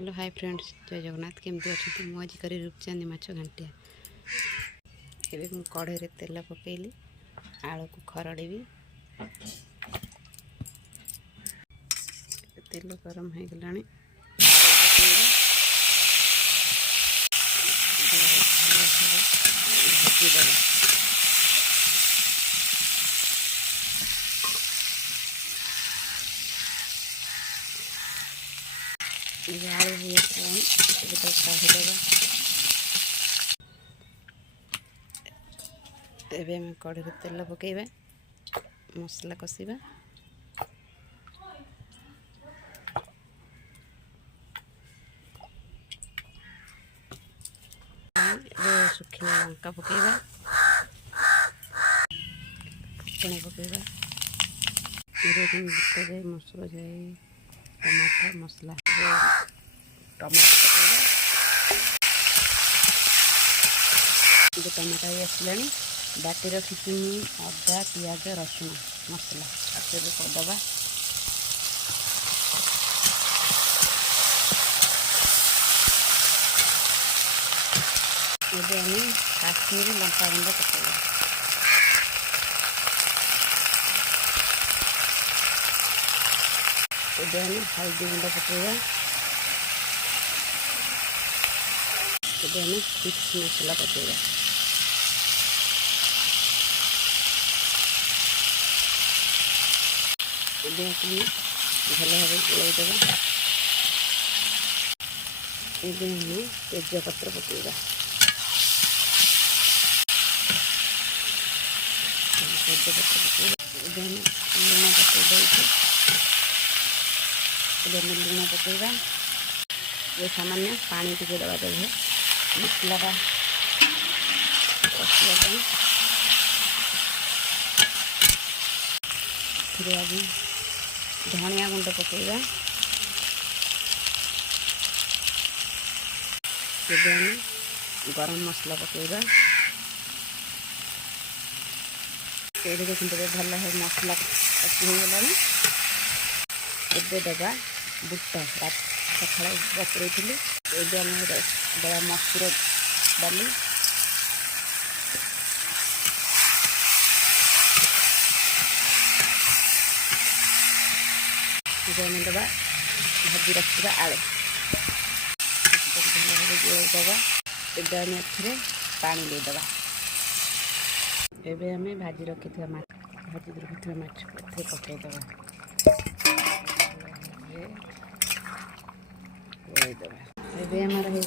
hello hi friends जय जगन्नाथ केमती अच्छे मु आज कर रूपचांदी माछ घांटिया एबे मु कढ़े रे तेल पकेली आलू को खरड़ेबी तेल गरम हो गलानी आलू हो काढ़ीदेवा एबे हम कढ़ी रे तेल पकेबा मसला कषिबा सुखिला लंका पकेबा फुटण पकेबा बुट जाए मसूर जाए टमाटर मसला टमाटर पकेबा जो टमाटर आसला बाटी रखी अदा पियाज रसुण मसला करदे ये आम काश्मीरी लंका गुंड पकेबा ये आम हल्दी गुंड पकेबा ये आम मिक्स मसला पकेबा ये भल भाव गोलैदेवा ये आम तेजपत्र पकेबा लुण लुण पकेबा ये सामान्य पानी टिके दबा देवे मसलाटा कषा धनिया गुंड पकेबा गरम मसला पकेबा ये देखते भल है मसला कषि हो गला देवा बुट सका बतुरी थी ये देवा मसूर डाली देवा भाजी रखा आलू गोलैदेवा ए पानी देदेवा एबे हमें भाजी रखी माछ पकईदेवा एबे हमारा